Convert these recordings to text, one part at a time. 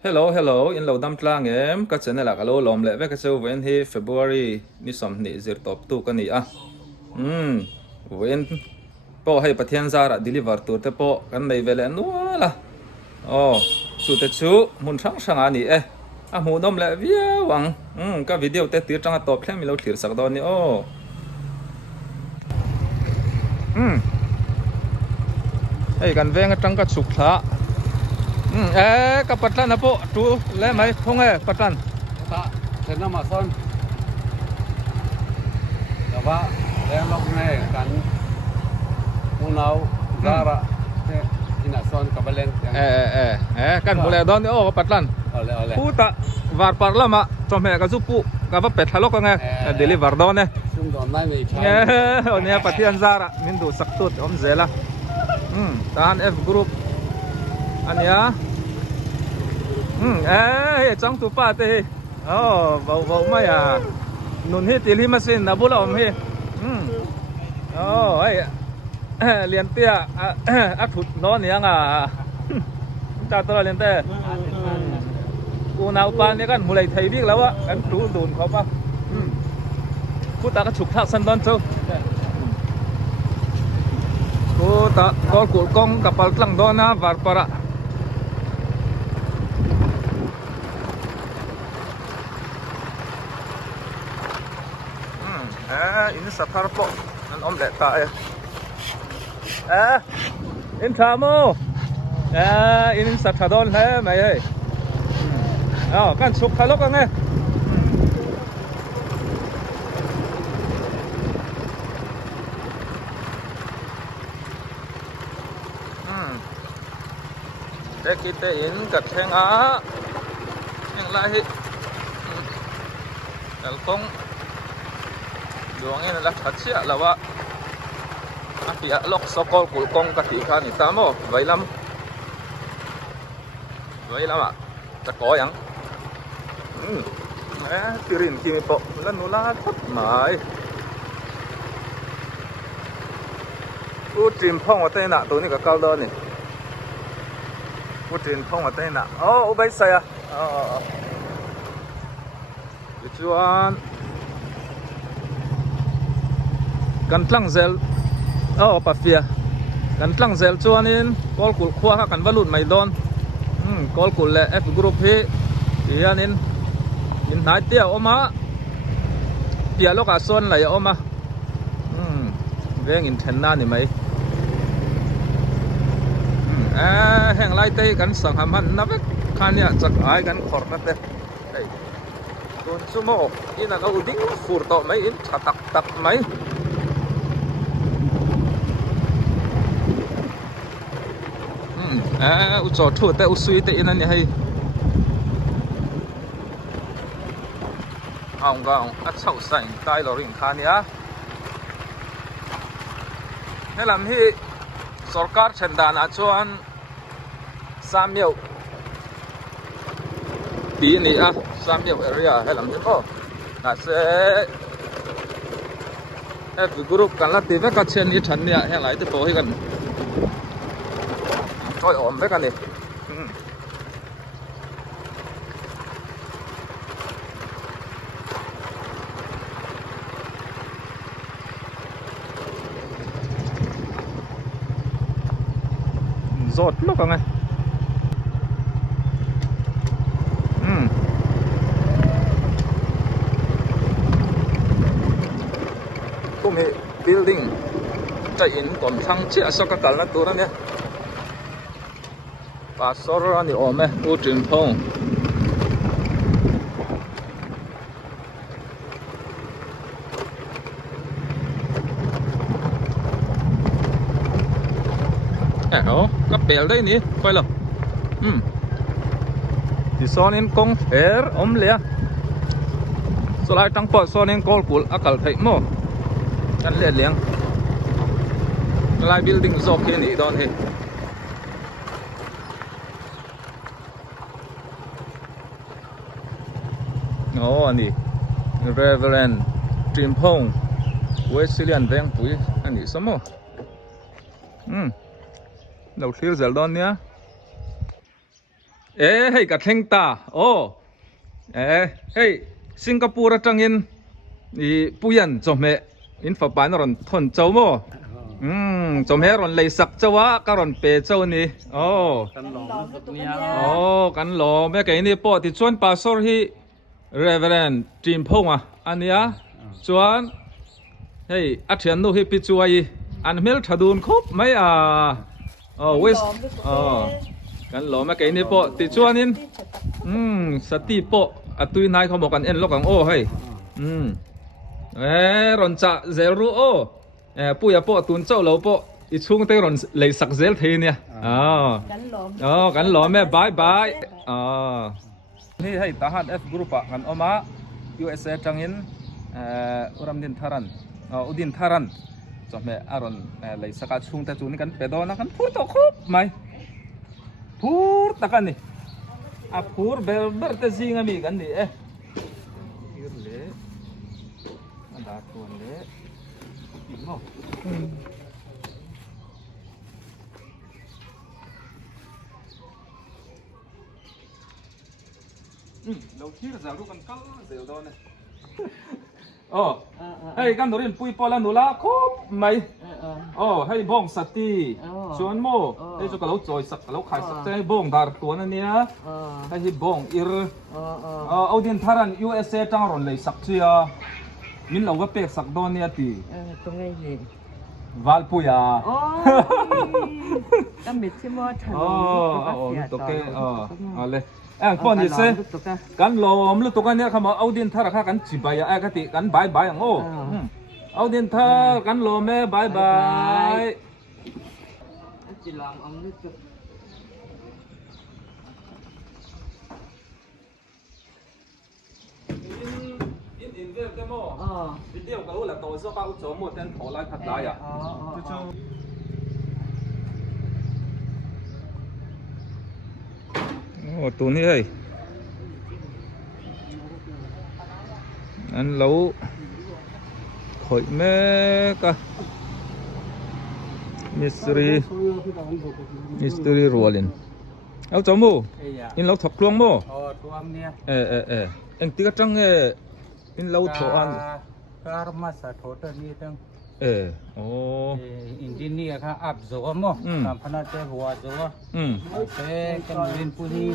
Hello, hello. In lo dam tlang em ka channel la kalo lom le ve ka chu ven hi February ni som ni zir top tu ka ni a. Ven po hai pathian zara deliver tur te po kan nei vele nuala. Oh, chu te chu mun thang sang ani e. A mu dom le via wang. Ka video te tir tang a top thlem mi lo thlir sak don ni oh. Ei kan veng atang ka chuk thla. Ka patlan na po tu le mai khong e patlan. Ta thế nó mà sonแต่ว่าแรงลงแน่กันมูนาวดาระเนี่ยที่น่ะซ่อนกับแรงอย่าง Kan mulai don ni oh patlan. เอาเลย Puta var parlama trong me ka zupu ka va pet halok ka nge deliver don ne. ซึ่งตอนนั้นไม่ใช่ Onia patian zara min du saktut om zela. Tan F group ania. Chang tu pa te. Oh, vau mai à. Nun hi til hi masin na bula om hi. Oh, ai liền tia a thut no niang à. Ta to liền te. Ku nau pa ni kan mulai thei dik law a kan tu dun kho pa. Ku ta ka chuk thak san don chu. Ku ta kol kul kong kapal tlang don na var para. Ini safar po nan om le ta in thamo in sathadon he mai ơi kan suk khalok ang te kite in kat theng a heng lai hi dal kong duangin la thatsia lawa apia lok sokol kul kong ka ti kha ni tamo vailam à ta có yang tirin kimi po lan nula thot mai u trim phong wa te na to ni ka kal do ni u trim phong wa te na u bai sai à chuan kan tlang zel pafia kan tlang zel chuan in kol kul khwa ka kan valut mai don kol kul le F group hi hian in nai tia oma pia loka son lai oma veng in thenna ni mai heng lai te kan sang ham han na vek khania chak ai kan khor na te tun sumo ina ka uding fur to mai in thatak tak mai u cho thu te u sui te in ani hay ong ga ong a chau sai tai lo ring kha nia helam hi sarkar chendan a chuan samiau pi ni a samiau area helam ni ko na se F group kan la ti ve ka chen ni than nia helai te to hi kan thôi ổn với cái này rột lúc rồi cũng hệ building chạy in còn thăng chia so các cái làตัวนั้นเนี่ยPasor ni ome u trim phong cấp bèo đấy nhỉ coi lo thì son in công fair lẹ so lại tăng pot son in call cool akal thấy mo kan le liang lại building zok ke ni don he ani Reverend Trim Phong Wesleyan veng pui ani samo đầu tiên giờ don nhá เอ้ให้กับเทงตาโอ้เฮ้สิงคโปร์จังอินอีปุยันจอมเมอินฝาปานรอนทนเจ้าโมจอมเฮรอนเลยสักเจ้าวะก็รอนเปเจ้านี่โอ้ กันหลงสุดเนี่ย โอ้กันหลอแม่ไก่นี่ปอที่ชวนปาสอร์ฮีเรเวเรนจิมพงอ่ะอันนี้อ่ะชวนเฮ้อัจฉริยะฮิปิจวยอันเมลทัดูนครบไหมวิสกันหลอแม่ไก่นี่ปอที่ชวนนินสติปอตุยนายเขาบอกกันเอ็นล็อกกันโอ้เฮ้รอนจะเซรูโอปุยปอตุนเจ้าเหล่าปออีช่วงเตรอนเลยสักเซลทีเนี่ยกันหลอแม่บายบายนี่ให้ทหาร F กรุ๊ปกันออกมา USA จังอินอุรัมดินทารันอุดินทารันจอมแม่อารอนเลยสักช่วงแต่จูนี่กันเปดอนะกันพูดต่อครบไหมพูดตะกันนี่พูดเบลเตซิงมีกันนี่ยืดเลยอันดาตัวเลยอีกมั้งเราที่จะรู้กันก็เดี๋ยวโดนเนี่ยให้กันโดนปุยปอลานุลาครบไหมให้บ้องสติชวนโมให้จุกเราจอยสักเราขายสักใจบ้องดาร์ตัวนั่นเนี่ยให้บ้องอิรเอาดินทารัน USA จังรอนเลยสักเชียมินเราก็เปกสักโดนเนี่ยตีตรงไหนเนี่ยวาลปุยาก็มิดชิมอชันตัวเกเอาเลยก่อนที่เสกันลมหรือตัวกันเนี่ยเขาบอกเอาดินทาร์กันจีบายกติกันบายบายอย่างโอ้เอาดินทาร์กันลมแม่บายบายจีลองเอาลูกตุกอินเดียเดโมอินเดียก็รู้แหละตัวเขาเอาโจมหมดแต่ถอดลายผัดได้อ่ะโอ้ตัวนี้เฮ้ยอันเราข่อยแม่กะมิสตรีรัวลินเอาจมูกอินเราถกลวงโม่ตัวเนี่ยเอ็งตีกระจังอินเราถออันการมาสะทอดนี่ตั้งโอ้อินดีนี่ค่ะอับโซมั้งพนักเจ้าหัวโซเซ่กันเรียนผู้นี้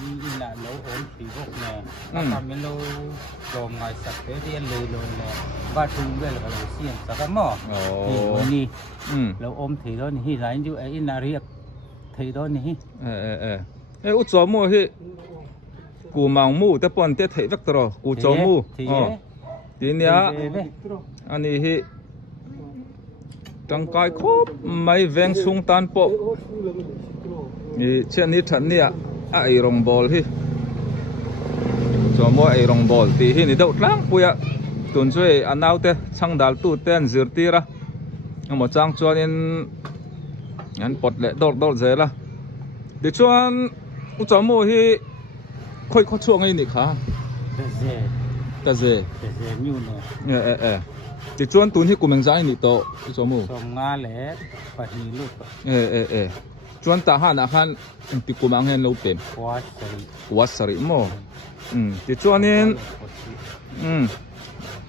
มีน่ะโลโอนปีพวกเนี่ยทำเป็นโลโจมไงสักเดียนเลยเลยบ้าทุ่งเวลก็เลยเสียงสักมั้งนี่วันนี้เราอมถือแล้วนี่หลายอยู่ไอ้นาเรียกถือแล้วนี่อุจจามูที่กูมังมูแต่ปนเตะเทวักตรอกูจมูทีเนี้ยอันนี้ฮิจังกายครบไม่แวงสุงตันปอนี่เช่นนี้ฉันเนี่ยไอรองบอลฮิจอมว่าไอรองบอลตีฮินี่เดาล้างปุยตุนช่วยอันเอาเตะช่างดัลตู้เต้นซิร์ตีระหมดจังชวนงั้นปลดเละดอดเสร็จละเดี๋ยวชวนอุจมูฮิค่อยช่วงไอ้นี่ค่ะแต่เจมิวเนี่ยจะชวนตุนที่กูมันใจนี่โตจมูส่งงานแหละปัจจุบันชวนตาหันอาหารที่กูมันเห็นเราเป็นวัดสริโมจะชวนนี่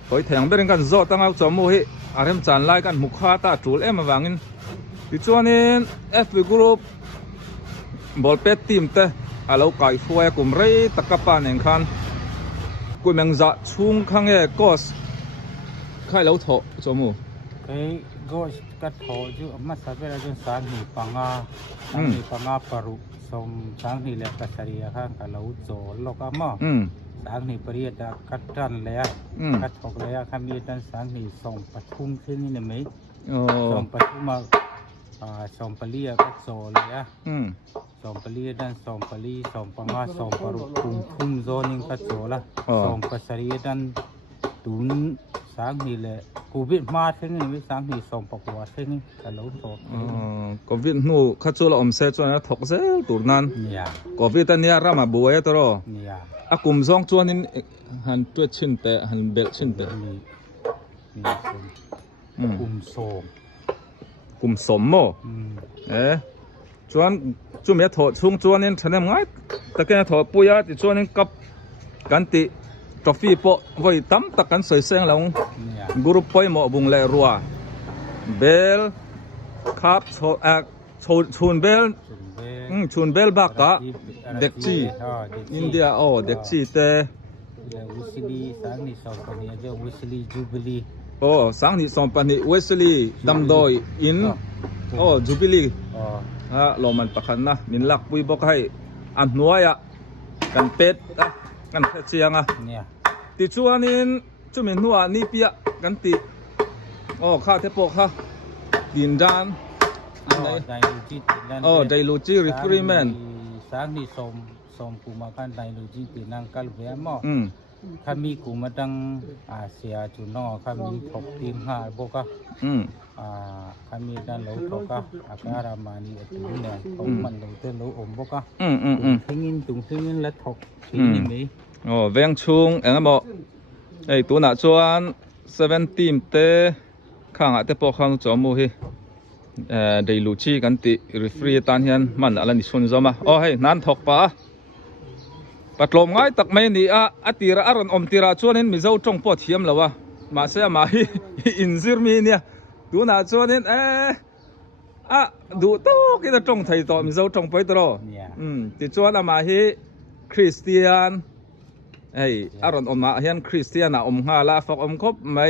คอยแทงไปเรื่องกันโจตั้งเอาจมูกให้อารมณ์จานไล่กันมุขค้าตาจูเอ็มมาวังอินจะชวนนี่Fกรุ๊ปบอลเป็ดทีมเตะเราไก่ฟัวกุมไรตะกับปานเองคันกูมันจะช่วงข้างก็ใครเราถอจมูกก็กัดถอจู่มาสับเวลาจนสางหีปังอาปรุสมสางหีเล็กกษัตริย์ข้างกับเราโจโลกามอสางหีปริยดากัดจันเลยกัดถกเลยข้ามีดันสางหีส่งปฐุมที่นี่เนี่ยไหมส่งปฐุมมาส่งปลีกัดโจเลยส่งปลีดันส่งปลีส่งปังอาส่งปรุทุ่มโซนิงกัดโจละส่งกษัตริย์ดันตุนสางหีเลยกูวิทมาที่นี่วิสางหีส่งปกวัดที่นี่แต่เราถกกูวิทนู่ขัดโจละอมเซจวนถกเซลตุนันกูวิทอันนี้รามาบัวเอตโรอากุมซองจวนนี่หันตัวชินเตะหันเบลชินเตะกุมโซกุมสมโมจ ชวนจุ่มยาถอดช่วงชวนนี่ฉันทำไงแต่แกถอดปุยติชวนนี่กับกันติทรอฟี่โปไว้ตั้มตักกันสวยเสียงแล้ว เนี่ย กรุ๊ปไปหมอบุงเลรัวเบลครับชูนเบล ชูนเบลบักกะเด็กจีอินเดียเด็กจีเต วิสลีสังนิสองคนนี้จะวิสลีจูบิลี สังนิสองปนิเวสลีดำดอยอินจูบิลี โรมันประคันนะมินลักปุยบอกให้อันนัวยะกันเป็ดกันเพชเชียงเนี่ย ติชวนนินจุมินนัวนี่เปียกันติข้าเทปค่ะดินดานอันไหนไดลูจิรีฟรีแมนสังนิสมกูมากันไดลูจิตีนังกัลเวียมข้ามีกูมาดังอาเซียจุนอข้ามีทบทีมหาบอกะข้ามีด้านเหลาทกะอาการามานีตุนเนี่ยของมันตรงเต้นเหลาอมบอกะทิ้งเงินและทกทิ้งนี่มีเวียงชุงเอ็งบอกไอ้ตัวหน้าชวน7 ทีมเตะข้างเตะปอกข้างจอมูฮีไดลูจิกันติรีฟรีตันยันมันอะไรนี่ชนจอมาให้นั่นทกปะปัดลมง่ายตักไม่นี่ตีระอารอนตีระชวนนี้มีเจ้าจงปอดเทียมแล้ววะมาเสียมาฮีอินซิร์มีเนี่ยดูหน้าชวนนี้ดูโต้กินจงไทยต่อมีเจ้าจงไปต่อติชวนมาฮีคริสเตียนอารอนมาเฮียนคริสเตียนหาลาฟักคบไม่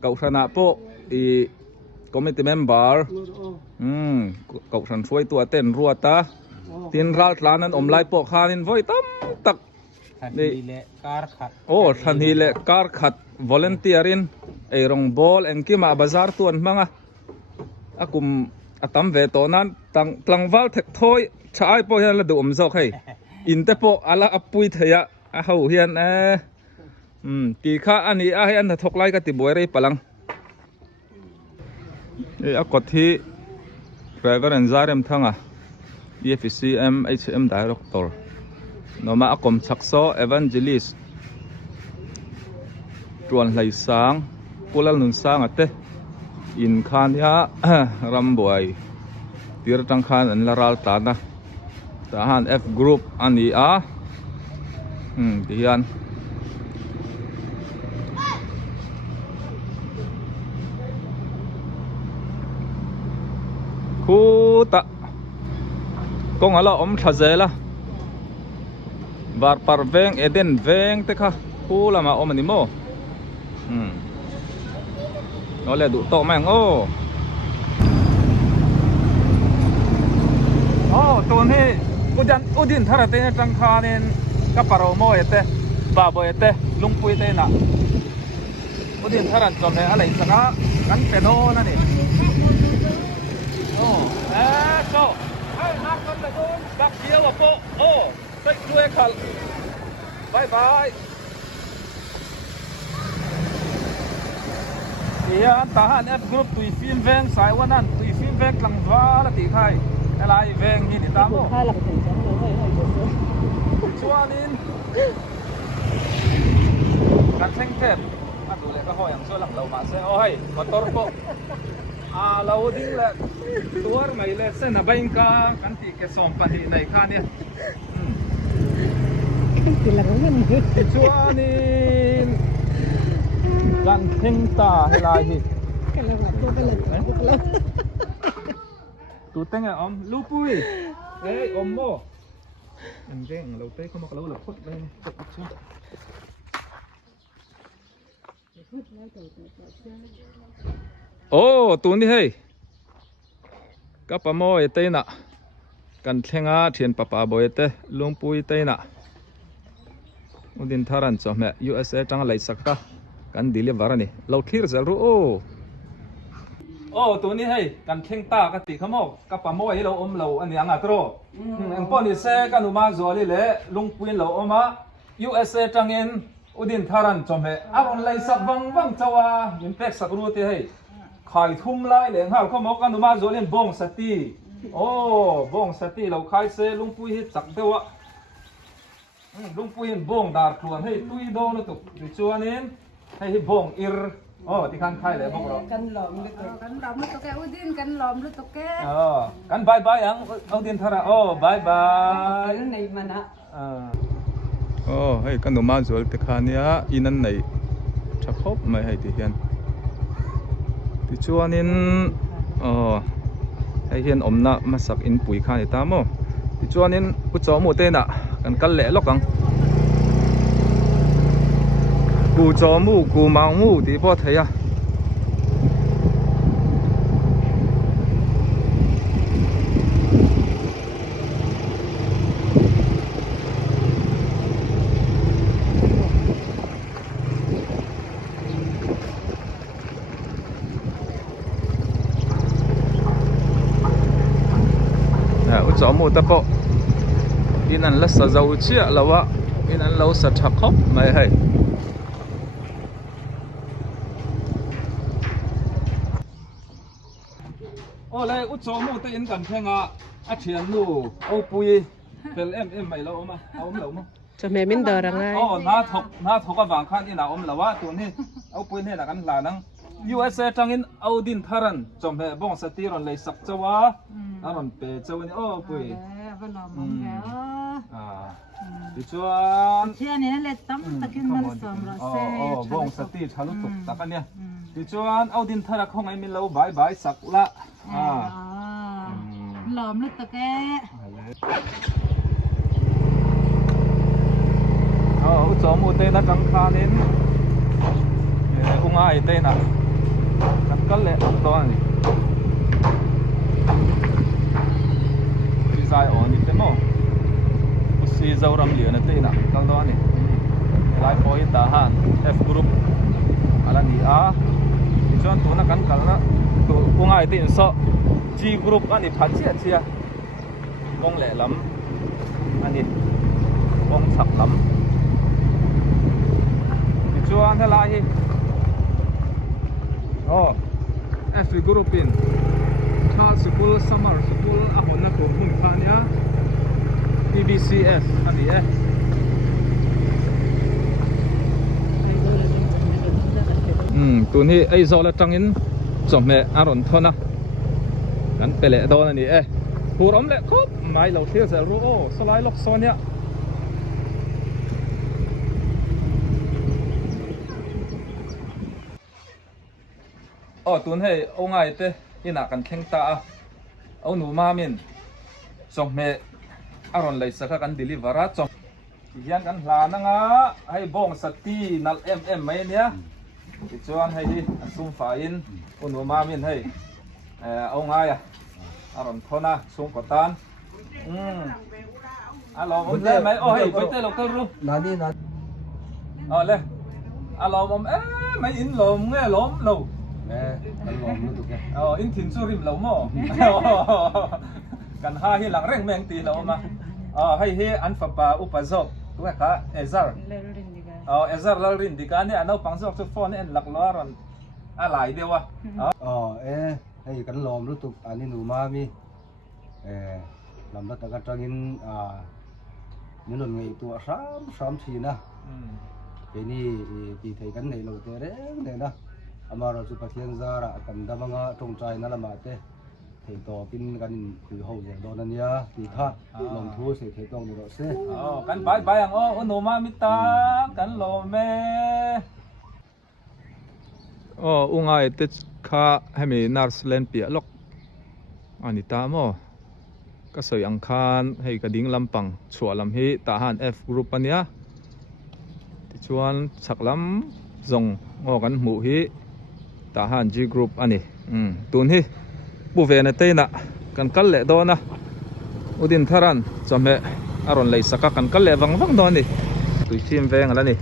เก่าชนะโปคอมมิตี้เมมเบอร์เก่าฉันช่วยตัวเต้นรัวตาทีนรัฐลานั้นไล่ปกคานินไว้ตั้มตักนี่การขัดทันทีเลยการขัดวอลเนเทียรินรองบอลเอ็งกิมาบาซาร์ตัวนั้งกุมตั้มเวทนั้นตั้งวัลเทคทอยใช้พอเฮียนละดูอมซอกให้อินเตปออะไรอปุยเทียเขาเฮียนตีข้าอันนี้เฮียนทกไล่กันติบวยไรพลังกดที่เรเวอร์เรนซาร์เอ็มทั้งEFCM HM Director Nama akom sakso Evangelist Tuan Lai Sang Pulal Nun Sang ate In Khan ya Ramboy Tir Tang Khan an Laral Tana Tahan F Group ani Diyan Kuta Kung ala thazela bar parveng eden veng te kha khula ma ani mo ole du to mangตัวนี้อุดินทารเตนจังคานินกับปารโมเอเตบาโบเอเตลุงปุยเตนะอุดินทารันจอมอะไรสักกันเป็นโน่นั่นนี่โตนักกันเลยคุณดักเดียวอ่ะโป้ใส่ด้วยขันบายบายเดี๋ยวทหารเอฟกรุ๊ปตุยฟิล์มแวงสายวันนั้นตุยฟิล์มแวงกลางฟ้าละตีไทยอะไรแวงนี่ตามโอ้ชัวนินกันเซ็งเทปดูเลยก็ห้อยอย่างช่วยหลังเรามาเซ็งโอ้ยขอตอร์โปเราดิ้งเลยตัวไม่เลยเส้นใบอินกากันตีแกส่งไปในข้าเนี่ยชัวนินกันเซ็งตาให้ลายที่ตัวเต็งอ่ะลูกปุ้ยโมเร่งเราเต้เขามาเราพดเลยตัวนี้เฮ้ยกับปะโมเอเต้น่ะกันเทงเทียนปะปาโบเอเต้ลุงปุยเต้น่ะอุดินทารันจอมUSA จังไรสักตากันดีเลยว่านี่เราคลีร์จะรู้ตัวนี้ให้กันเข่งตากันติขโมกกับปะโมให้เราเราอันนี้อ่ะตรอันป้อนนี่เสกันอุมาจอลีเล่ลุงปุยเรามา USA จังเงินอุดินทารันจอมอารอนไลสักวังจัวยินเป็กสักรู้ที่ให้ขายทุ่มไล่เลยฮะขโมกกันอุมาจอลีบงสติบงสติเราขายเสลุงปุยให้สักเดียวลุงปุยบงดาร์คลวนให้ตุยโดนตุกดิชัวนี้ให้บงอิร์ อ๋อที่ข้างไทยเลยพวกเรา กันหลอมเลยก็ กันลอมlu toke udin kan lom lu toke อ๋อกันบายบายยังเอาดินทาระโอ้บายบาย ในมันอะ โอ้เฮ้ยกันหนูมาจวลแต่คานี้อินันไหนชักคบไม่ให้ที่เห็นที่ชัวนินอ๋อให้เห็นอมนะมาสักอินปุ๋ยคานี่ตามอ๋อที่ชัวนินกุจอมูเตน่ะกันเละล็อกกังกูจอมูกูมังมูที่พ่อเทียอุจมูตะปออินันละสะเจ้าเชี่ยละวะอินันเราสะทักคบไม่ให้โอ้เลยอุจมูตะอินกันเพ่งอ่ะอาเชียนลูเอาปุยเป็นไม่เราเอามาเอาเรามา จะแม่มินเดอร์อะไร อ๋อน้าถกก็วางข้างที่น่าอมละวะตัวนี้เอาปุยเนี่ยนะกันหลานัง USA จังอินเอาดินทารันจอมแม่บ้องสติรอนเลยสักจัวนั่นมันเปเจ้านี่โอ้ปุย ba lom mong ya ดิจวน sia ni le tam takin nan som ra อ๋อ se อ๋อบ้องสติชาลุตุกตะกันเนี่ยดิจวนเอาดินทารักของไอ้มินเราบายบายสักละlom lu toke อ๋อจอมูเตนะจังคานินอุ้งไอเตนะกันก็เลยอักตอนนี้ดีไซน์อ่อนนิดเดียวซีเจ้ารำเหลือนะเตนะกันตอนนี้ไลฟ์พอยต์ทหาร F group อะไรนี่จนตัวนักกันกันนะตัวอุ้งไอเตนซอ G group อันนี้พันเชียวงแหลลำอันนี้วงฉักลำจวนเท่าไรอ๋อ F group เป็นข้าสกุลสมัยสกุลอาหารนักหุ่นพันยา PBCF อันนี้ตัวนี้ไอ้โซลจังอินจอมแม่อารอนทนะกันไปเลยโดนอันนี้ผู้ร้อมเลยครับไม่เราเที่ยวจะรู้โอ้สไลด์ล็อกโซนเนี่ยอ๋อตัวนี้เอาไงเต้ยินากันแข่งตาเอาหนูมามินจอมแม่อารอนเลยสักกันดิลิเวอร์จอมยังกันหลานังให้บ้องสตีนัลไม่เนี่ยจวนให้ดิซุ่มฝ่ายอินเอาหนูมามินให้เอาไงอารอนทนะซุ่มกตันเราผมเต้ไหมโอ้ยไปเต้เราก็รู้นั่นนี่นั่นเลยเราผมไม่อินลมไงล้มเรากันลอมlu toke อินถิ่นสุริมเราหม้อกัน5ที่หลังเร่งแมงตีเรามาให้เฮอันฝาปาอุปสรรคตัวข้าเอซาร์เอซาร์ลารินดิการเนี่ยอันเอาปังสอกสุดฟอนเนี่ยหลักล้อรันอะไรเดียววะให้กันลอมlu tukอันนี้หนูมามีลำละตะกันจังอินนี่หล่นไงตัวซ้ำทีนะนี่ปีไทยกันในเราเตะเร่งเลยนะอามาเราจะพัฒนาจาระกันดำงาตรงใจนั่นละมาเตะเทต่อกินกันคือเขาจะโดนนั่นยาปีท่าลงทุนเสียเทต้องดูเราเสียกันไปอย่างโนมามิตากันโลเมอุ้งไอติดข้าให้มีนาร์สเลนเปียล็อกอันนี้ตามก็สวยอังคารให้กระดิ่งลำปังชัวลำฮีทหาร F group ปัญญาที่ชวนสักลำส่งกันหมู่ฮีทหาร G group อันนี้ตุนฮีบุเวนัตเตนะกันเละโดนนะอุดินทารันจอมเฮอารอนเลยสักกันเละวังโดนนี่ตุยชิมเวงอะไรนี่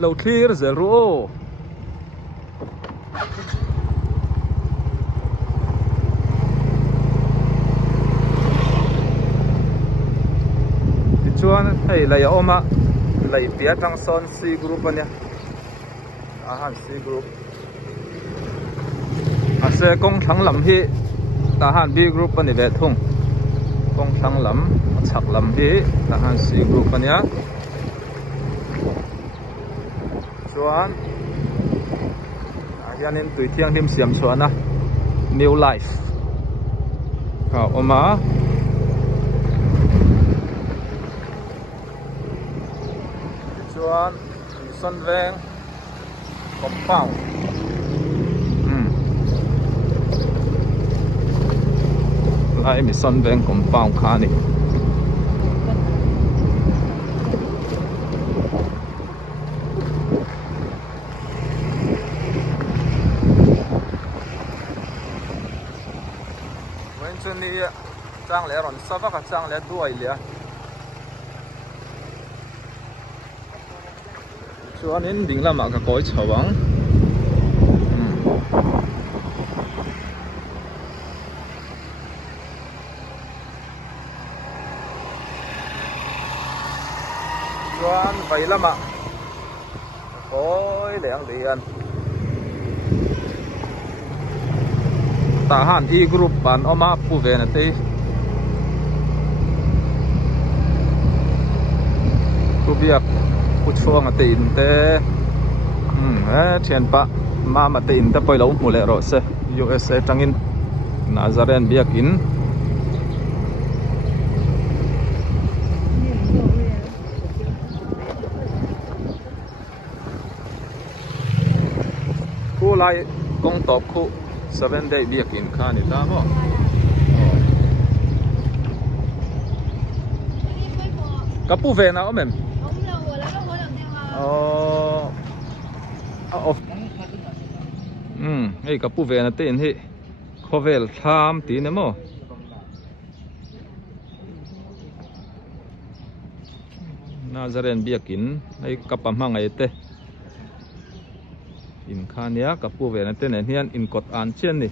เราคลีร์เซโร่ชวนให้เลยออกมาเลยเปียทั้งโซน C group เนี่ยอาหาร C groupเสกงทั้งลำที่ทหาร B group นี่เวทุ่งกงทั้งลำฉักลำที่ทหาร C group เนี่ยชวน hian in tui thiang him siam chuan a new life ka oma chuan son veng compound lai mi son veng compound kha ni chuan ni chang le ron sava ka chang le duai le chuan in ding lama ka koi chawang chuan vai lama koi leng lian ta han e group ban oma pu ve na te tu biak pu chuang ate in te thian pa ma te in te poi lo mu le ro se USA tangin Nazaren biak in khu lai kong top khu 7 day biak in kha ni ta mo kapu ve na omem hey kapu ve na te in hi khovel tham ti ne mo Nazaren biak in hey kapam hangai te in khania kapu ve na te nen hian in kot an chen ni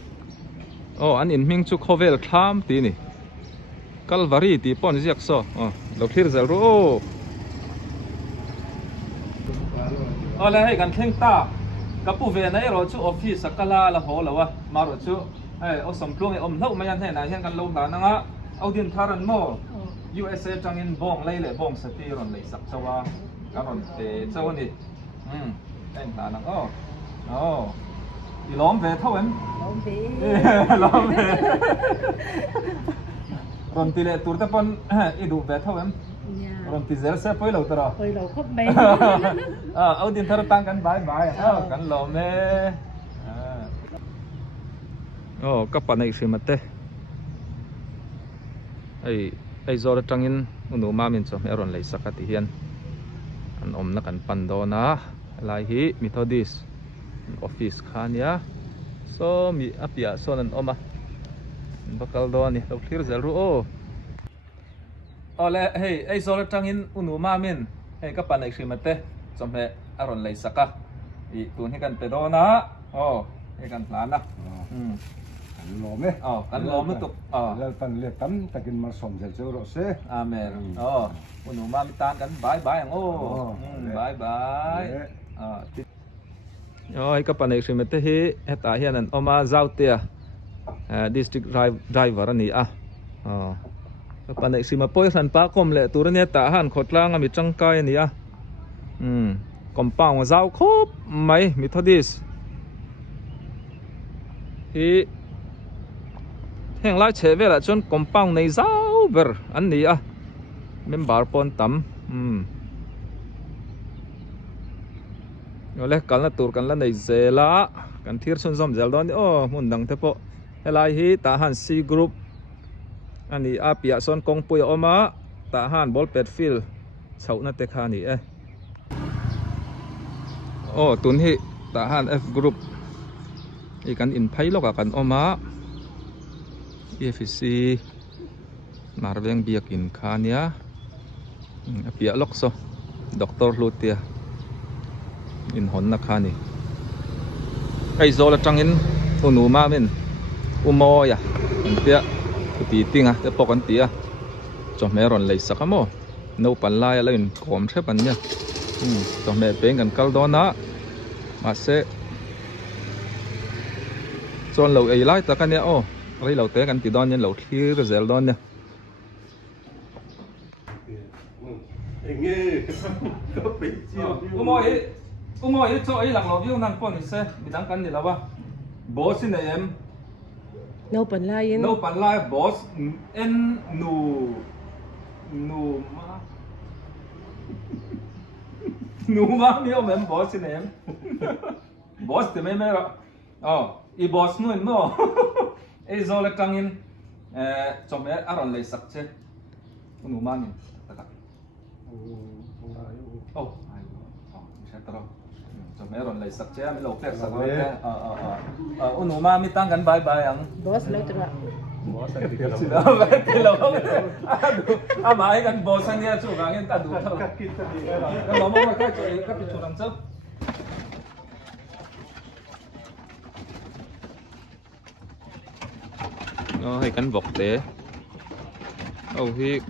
an in ming chu khovel tham ti ni Calvary ti pon ziak so lo thlir zel ro le hei kan theng ta kapu ve na ro chu office sakala la ho lawa ma ro chu o som tlung om hlo mai an he na hian kan lo da nanga audin tharan mo USA tangin bong lei le bong sati ron lei sak chawa ka ron te chawani en ta nang thì lóm về thâu em lóm về còn tỷ lệ tụt ta pon ít đủ về thâu em còn tỷ lệ sẽ phơi lâu tao phơi lâu khóc bé ở điện thoại tăng cắn bái cắn lóm mê các bạn này xem thế ai giờ đã trăng in unu ma min cho mẹ rồi lấy sắc thì hiền anh nó cần pan đó na lại hi Methodist office khania so mi apia sonan oma bakal do ni lo clear zel ru ole hey ai zol tangin unu ma min hey ka panai khrimate chomhe aron lei saka I tun he kan pe do na he kan plan na kan lom e kan lom tu lal pan le tam takin ma som zel zel ro se amen unu ma mi tan kan bye bye bye bye ai các bạn này xem thế hi ta hiện anh oma giao tia district driver anh à các bạn này xem mà poi san pa kom lệ tu này ta han khot lang ami chang kai anh à compound giao khop mai Methodist hi heng lai che về là chọn compound này giao ber anh à member pon tam oleh kalna tur kan la nei zela kan thir sun zom zel don mun dang te po helai hi ta han C group ani apia son kong pui oma ta han ball pet field chhauna te kha ni tun hi ta han F group I kan in phai loka kan oma EFC marveng biak in khania apia lok so Dr. Lutia in hon na khani ai zo la tangin unu ma min umo ya pia ti tinga te pokan tia chome ron lei sakamo no pan lai la in kom the pan nya chome peng kan kal dona ma se chon lo ei lai ta kan ya rei lo te kan ti don yen lo thir zel don nya nghe có bị umo ngồi chỗ ấy lặng lò view năng con thì xe bị đăng cắn gì là ba boss xin này em nấu bẩn lai yên no pan lai boss en nu nu ma nu ma mi om em boss xin này em boss thì mấy mấy rồi i boss nu em no ấy rồi là căng in cho mấy aron lấy sắc chứ nu ma mình sẽ trâu cho mấy aron lấy sắc chứ mấy lộc tẹt sắc rồi nu ma mi tăng gần bye bye ang boss lâu chưa sila ay kan bosan niya so kangin ta du ta kan mo mo ka ka picturean sa hay kan bok te hi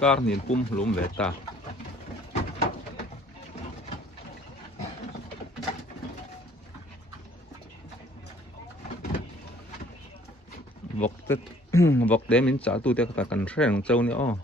kar ni pum lum ve ta vọc để mình trả tu theo cả cần sang châu nữa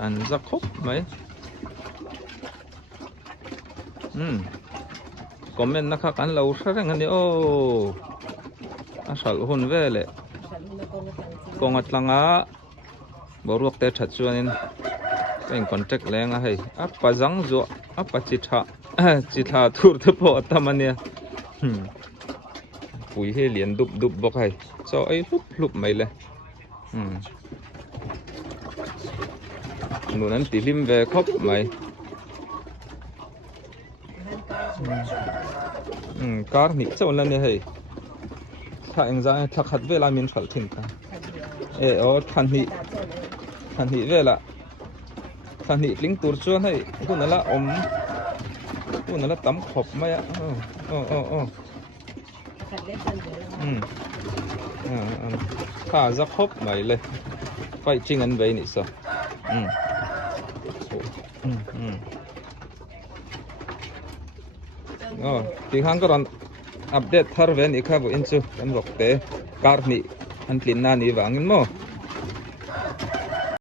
ăn ra khúc mấy comment na khak an lo sareng ani o asal hun vele kong atlanga boruak te that chuanin eng contact lenga hei apa jang zo apa chitha thur te po tamania pui he lian dup bok hai cho ai lup mai le nunan tilim ve khop mai car ni chon lan ne hei tha eng za tha khat vela min phal thin ta than hi vela than hi ling tur chuan hei kunala kunala tam khop mai tha za khop mai le fai ching an ve ni so tiếng Hàn có đoạn update thar ven ikha bo inchu kan rok te car ni an tlin na ni wangin mo